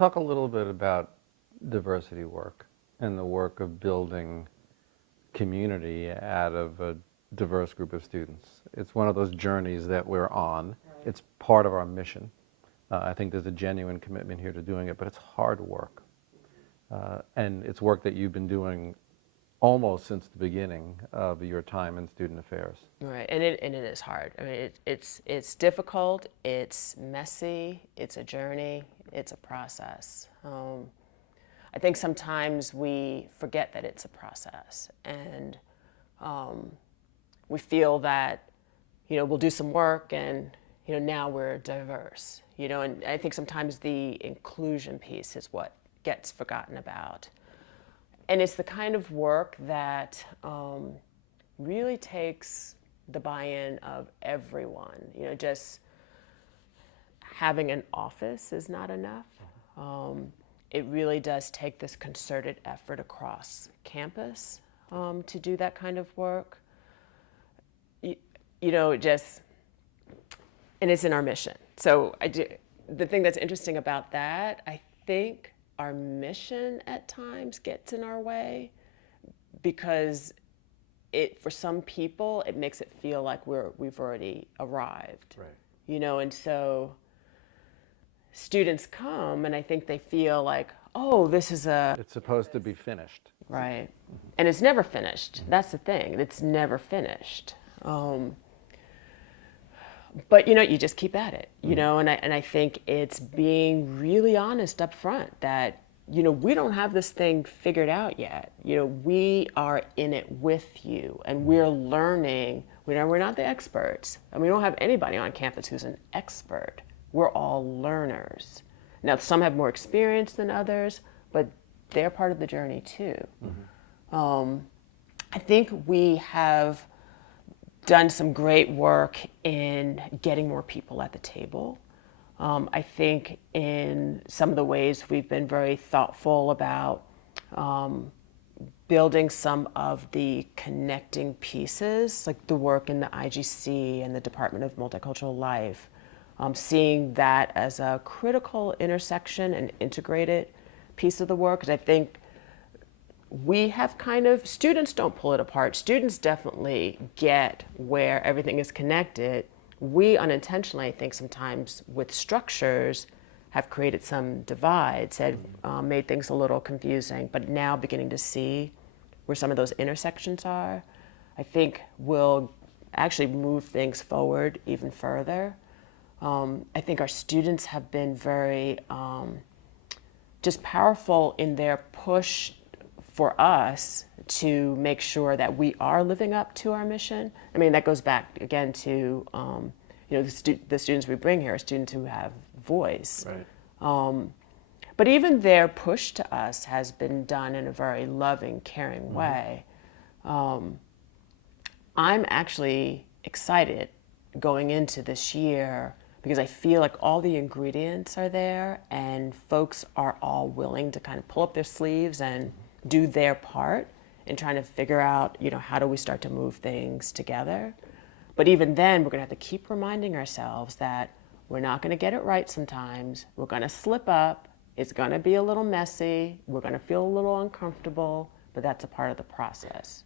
talk a little bit about diversity work and the work of building community out of a diverse group of students. It's one of those journeys that we're on. Right. It's part of our mission. I think there's a genuine commitment here to doing it, but it's hard work. And it's work that you've been doing almost since the beginning of your time in student affairs. Right, and it is hard. I mean, it's difficult, it's messy, it's a journey, it's a process. I think sometimes we forget that it's a process, and we feel that, we'll do some work and, now we're diverse, and I think sometimes the inclusion piece is what gets forgotten about. And it's the kind of work that really takes the buy-in of everyone. Just having an office is not enough. It really does take this concerted effort across campus to do that kind of work. And it's in our mission. So the thing that's interesting about that, I think our mission at times gets in our way because for some people, it makes it feel like we've already arrived. Right. And so students come and I think they feel like, oh, this is it's supposed to be finished. Right. Mm-hmm. And it's never finished. Mm-hmm. That's the thing. It's never finished. But you just keep at it, and I think it's being really honest up front that, we don't have this thing figured out yet. We are in it with you and we're learning. We're not the experts, and we don't have anybody on campus who's an expert. We're all learners. Now, some have more experience than others, but they're part of the journey too. Mm-hmm. I think we have done some great work in getting more people at the table. I think in some of the ways we've been very thoughtful about building some of the connecting pieces, like the work in the IGC and the Department of Multicultural Life, seeing that as a critical intersection and integrated piece of the work, because I think we have students don't pull it apart. Students definitely get where everything is connected. We unintentionally, I think sometimes with structures, have created some divides, made things a little confusing, but now beginning to see where some of those intersections are, I think will actually move things forward even further. I think our students have been very just powerful in their push for us to make sure that we are living up to our mission. I mean, that goes back again to the students we bring here are students who have voice. Right. But even their push to us has been done in a very loving, caring mm-hmm. way. I'm actually excited going into this year because I feel like all the ingredients are there and folks are all willing to kind of pull up their sleeves and do their part in trying to figure out, how do we start to move things together. But even then, we're gonna have to keep reminding ourselves that we're not gonna get it right sometimes. We're gonna slip up. It's gonna be a little messy. We're gonna feel a little uncomfortable, but that's a part of the process.